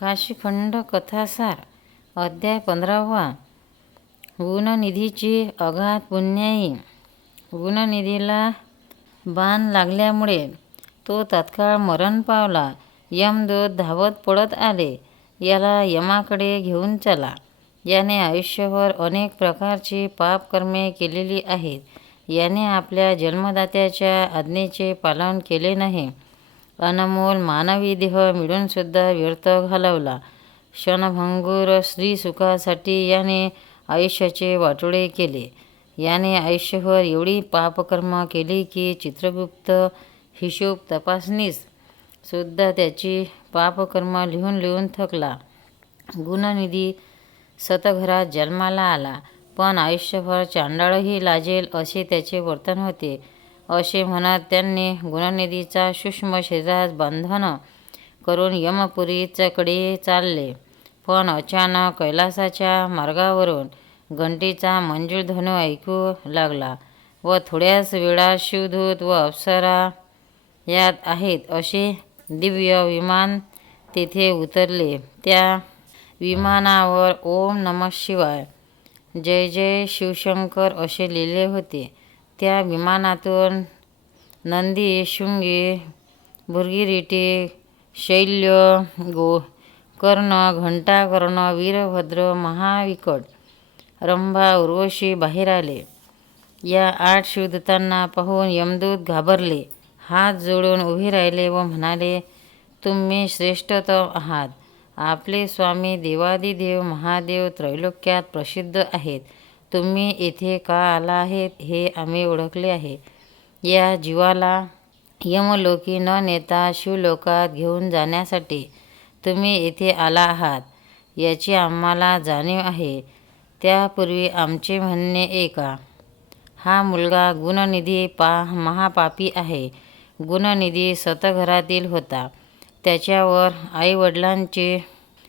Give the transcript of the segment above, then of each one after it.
काशीखंड कथासार अध्याय पंधरावा. गुणनिधीची अगाध पुण्याई. गुणनिधीला बाण लागल्यामुळे तो तत्काळ मरण पावला. यमदूत धावत पडत आले. याला यमाकडे घेऊन चला. याने आयुष्यभर अनेक प्रकारची पापकर्मे केलेली आहेत. याने आपल्या जन्मदात्याच्या आज्ञेचे पालन केले नाही. अनमोल मानवी देह मिळूनसुद्धा व्यर्थ घालवला. क्षणभंगूर स्त्रीसुखासाठी याने आयुष्याचे वाटोळे केले. याने आयुष्यभर एवढी पापकर्म केली की चित्रगुप्त हिशोब तपासणीस सुद्धा त्याची पापकर्म लिहून लिहून थकला. गुणनिधी सतघरात जन्माला आला. पण आयुष्यभर चांडाळही लाजेल असे त्याचे वर्तन होते. असे म्हणत त्यांनी गुणनिधीचा सूक्ष्म शरीरात बंधन करून यमपुरीच्याकडे चालले. पण अचानक कैलासाच्या मार्गावरून घंटीचा मंजूरधनू ऐकू लागला व थोड्याच वेळात शिवधूत व अप्सरा यात आहेत असे दिव्य विमान तेथे उतरले. त्या विमानावर ओम नम शिवाय जय जय शिवशंकर असे लिहिले होते. त्या विमानातून नंदी शृंगी भुर्गिरीटी शैल्य गो कर्ण घंटाकर्ण वीरभद्र महाविकट रंभा उर्वशी बाहेर आले. या आठ शिवदूतांना पाहून यमदूत घाबरले. हात जोडून उभे राहिले व म्हणाले तुम्ही श्रेष्ठतम आहात. आपले स्वामी देवादिदेव महादेव त्रैलोक्यात प्रसिद्ध आहेत. तुम्ही येथे का आला आहेत हे आम्ही ओळखले आहे. या जीवाला यमलोकी न नेता शिवलोकात घेऊन जाण्यासाठी तुम्ही येथे आला आहात याची आम्हाला जाणीव आहे. त्यापूर्वी आमचे म्हणणे एका हा मुलगा गुणनिधी पा महापापी आहे. गुणनिधी सतघरातील होता. त्याच्यावर आईवडिलांचे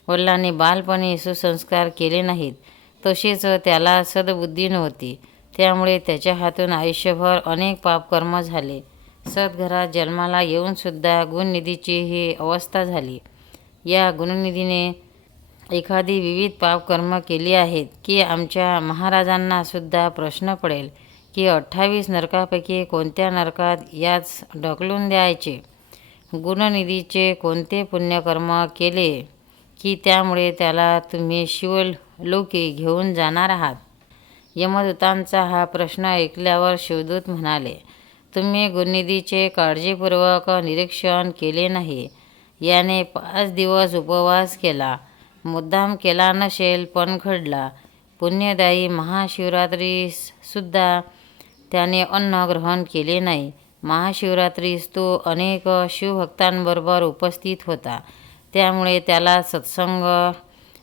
वडिलांनी बालपणी सुसंस्कार केले नाहीत. तसेच त्याला सद्बुद्धी नव्हती. त्यामुळे त्याच्या हातून आयुष्यभर अनेक पापकर्म झाले. सद्घरात जन्माला येऊनसुद्धा गुणनिधीची ही अवस्था झाली. या गुणनिधीने एखादी विविध पापकर्म केली आहेत की आमच्या महाराजांनासुद्धा प्रश्न पडेल की अठ्ठावीस नरकापैकी कोणत्या नरकात याच ढकलून द्यायचे? गुणनिधीचे कोणते पुण्यकर्म केले? की त्यामुळे त्याला तुम्ही शिवलोकी घेऊन जाणार आहात. यमदूतांचा हा प्रश्न ऐकल्यावर शिवदूत म्हणाले तुम्ही गुणनिधीचे काळजीपूर्वक निरीक्षण केले नाही. याने पाच दिवस उपवास केला मुद्दाम केला नसेल पण घडला. पुण्यदायी महाशिवरात्रीसुद्धा त्याने अन्न ग्रहण केले नाही. महाशिवरात्रीस तो अनेक शिवभक्तांबरोबर उपस्थित होता. त्यामुळे त्याला सत्संग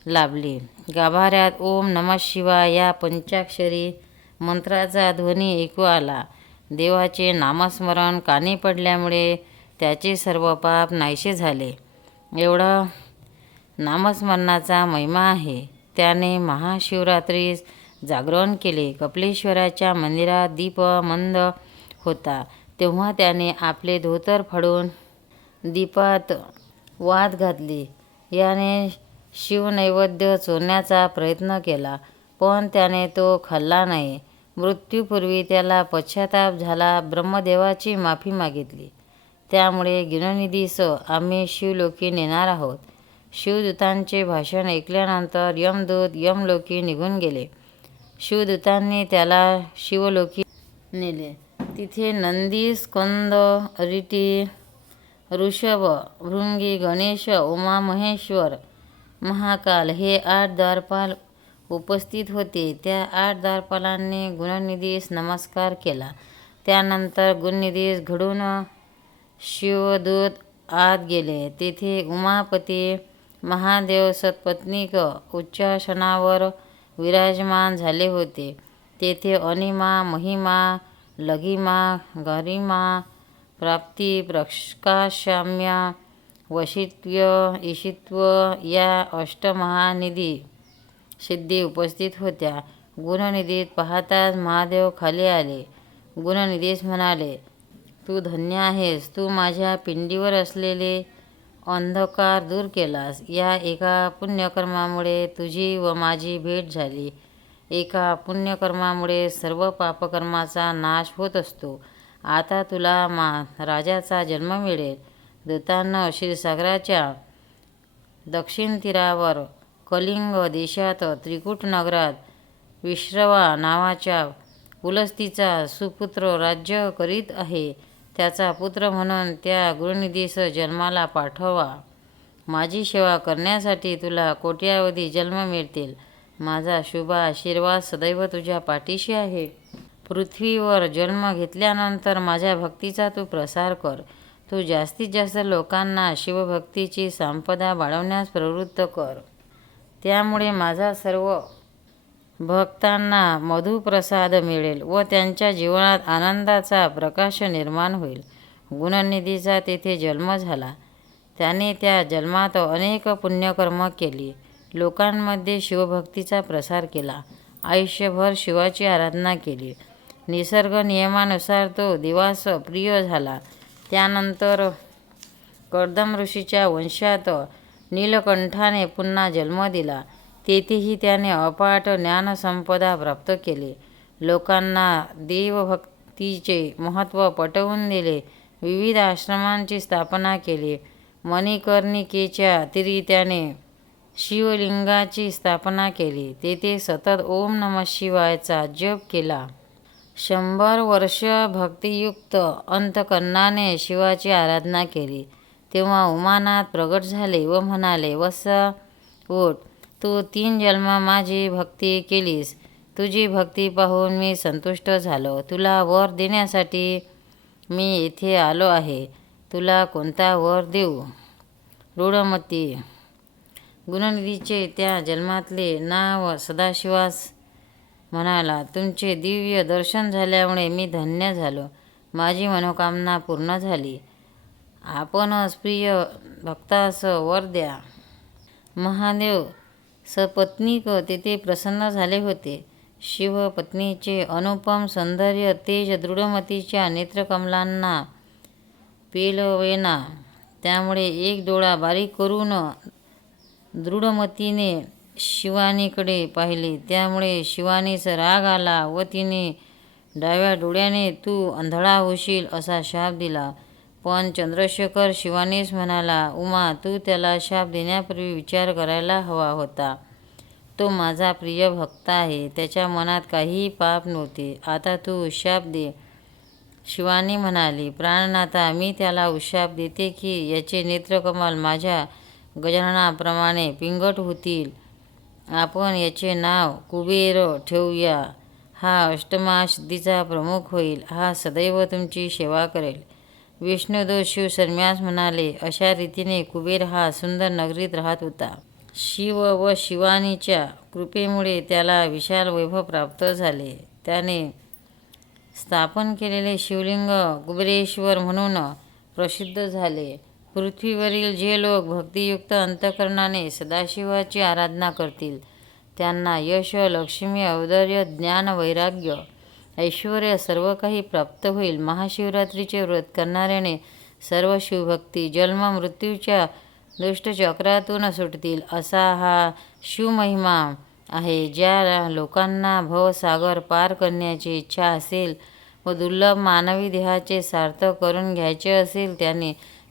लाभले. गाभाऱ्यात ओम नमः शिवाय या पंचाक्षरी मंत्राचा ध्वनी ऐकू आला. देवाचे नामस्मरण कानी पडल्यामुळे त्याचे सर्व पाप नाहीसे झाले. एवढं नामस्मरणाचा महिमा आहे. त्याने महाशिवरात्रीस जागरण केले. कपिलेश्वराच्या मंदिरात दीप मंद होता. तेव्हा त्याने आपले धोतर फाडून दीपात वाद घातली. याने शिवनैवेद्य चोरण्याचा प्रयत्न केला पण त्याने तो खाल्ला नाही. मृत्यूपूर्वी त्याला पश्चाताप झाला ब्रह्मदेवाची माफी मागितली. त्यामुळे गिननिधीसह आम्ही शिवलोकी नेणार आहोत. शिवदूतांचे भाषण ऐकल्यानंतर यमदूत यमलोकी निघून गेले. शिवदूतांनी त्याला शिवलोकी नेले. तिथे नंदी स्कंद रिटी ऋषभ भृंगी गणेश उमा महेश्वर महाकाल हे आठ द्वारपाल उपस्थित होते. त्या आठ द्वारपालांनी गुणनिधीस नमस्कार केला. त्यानंतर गुणनिधीस घडून शिवदूत आत गेले. तेथे उमापती महादेव सत्पत्नीक उच्चासनावर विराजमान झाले होते. तेथे अनिमा महिमा लघिमा गरिमा प्राप्ती प्रकाशाम्या वशित्व ईशित्व या अष्टमहानिधी सिद्धी उपस्थित होत्या. गुणनिधीत पाहताच महादेव खाली आले. गुणनिधीस म्हणाले तू धन्य आहेस. तू माझ्या पिंडीवर असलेले अंधकार दूर केलास. या एका पुण्यकर्मामुळे तुझी व माझी भेट झाली. एका पुण्यकर्मामुळे सर्व पापकर्माचा नाश होत असतो. आता तुला मा राजाचा जन्म मिळेल. दूतांना क्षीरसागराच्या दक्षिण तीरावर कलिंग देशात त्रिकूट नगरात विश्रवा नावाच्या पुलस्तीचा सुपुत्र राज्य करीत आहे. त्याचा पुत्र म्हणून त्या गुरुनिधीस जन्माला पाठवा. माझी सेवा करण्यासाठी तुला कोट्यावधी जन्म मिळतील. माझा शुभ आशीर्वाद सदैव तुझ्या पाठीशी आहे. पृथ्वीवर जन्म घेतल्यानंतर माझ्या भक्तीचा तू प्रसार कर. तू जास्तीत जास्त लोकांना शिवभक्तीची संपदा वाढवण्यास प्रवृत्त कर. त्यामुळे माझा सर्व भक्तांना मधुप्रसाद मिळेल व त्यांच्या जीवनात आनंदाचा प्रकाश निर्माण होईल. गुणनिधीचा तेथे जन्म झाला. त्याने त्या जन्मात अनेक पुण्यकर्म केली. लोकांमध्ये शिवभक्तीचा प्रसार केला. आयुष्यभर शिवाची आराधना केली. निसर्ग नियमानुसार तो दिवास प्रिय झाला. त्यानंतर कर्दम ऋषीच्या वंशात नीलकंठाने पुन्हा जन्म दिला. तेथेही त्याने अपाट ज्ञानसंपदा प्राप्त केली. लोकांना देवभक्तीचे महत्त्व पटवून दिले. विविध आश्रमांची स्थापना केली. मणिकर्णिकेच्या तिरित्याने शिवलिंगाची स्थापना केली. तेथे सतत ओम नम शिवायचा जप केला. शंभर वर्ष भक्तियुक्त अंतकरणाने शिवाची आराधना केली. तेव्हा उमानाथ प्रगट झाले व म्हणाले वस ओट तू तीन जन्म माझी भक्ती केलीस. तुझी भक्ती पाहून मी संतुष्ट झालो. तुला वर देण्यासाठी मी येथे आलो आहे. तुला कोणता वर देऊ? रूढमती. गुणनिधीचे त्या जन्मातले नाव सदाशिवास म्हणाला तुमचे दिव्य दर्शन झाल्यामुळे मी धन्य झालो. माझी मनोकामना पूर्ण झाली. आपणच प्रिय भक्तास वर द्या. महादेव सपत्नीक तेथे प्रसन्न झाले होते. शिवपत्नीचे अनुपम सौंदर्य तेज दृढमतीच्या नेत्रकमलांना पेलवेना. त्यामुळे एक डोळा बारीक करून दृढमतीने शिवानीकडे पाहिले. त्यामुळे शिवानीस राग आला व तिने डाव्या डोळ्याने तू अंधळा होशील असा शाप दिला. पण चंद्रशेखर शिवानीस म्हणाला उमा तू त्याला शाप देण्यापूर्वी विचार करायला हवा होता. तो माझा प्रिय भक्त आहे. त्याच्या मनात काहीही पाप नव्हते. आता तू उशाप दे. शिवानी म्हणाली प्राणनाथा मी त्याला उशाप देते की याचे नेत्रकमल माझ्या गजाननाप्रमाणे पिंगट होतील. आपण याचे नाव कुबेर ठेवूया. हा अष्टमाशुद्धीचा प्रमुख होईल. हा सदैव तुमची सेवा करेल. विष्णुदेव शिव सन्यास म्हणाले अशा रीतीने कुबेर हा सुंदर नगरीत राहत होता. शिव व शिवानीच्या कृपेमुळे त्याला विशाल वैभव प्राप्त झाले. त्याने स्थापन केलेले शिवलिंग कुबेरेश्वर म्हणून प्रसिद्ध झाले. पृथ्वीवरील जे लोक भक्तियुक्त अंतकरणाने सदाशिवाची आराधना करतील त्यांना यश लक्ष्मी औदर्य ज्ञान वैराग्य ऐश्वर सर्व काही प्राप्त होईल. महाशिवरात्रीचे व्रत करणाऱ्याने सर्व शिवभक्ती जन्म मृत्यूच्या दुष्टचक्रातून सुटतील असा हा शिवमहिमा आहे. ज्या लोकांना भवसागर पार करण्याची इच्छा असेल व दुर्लभ मानवी देहाचे सार्थक करून घ्यायचे असेल त्याने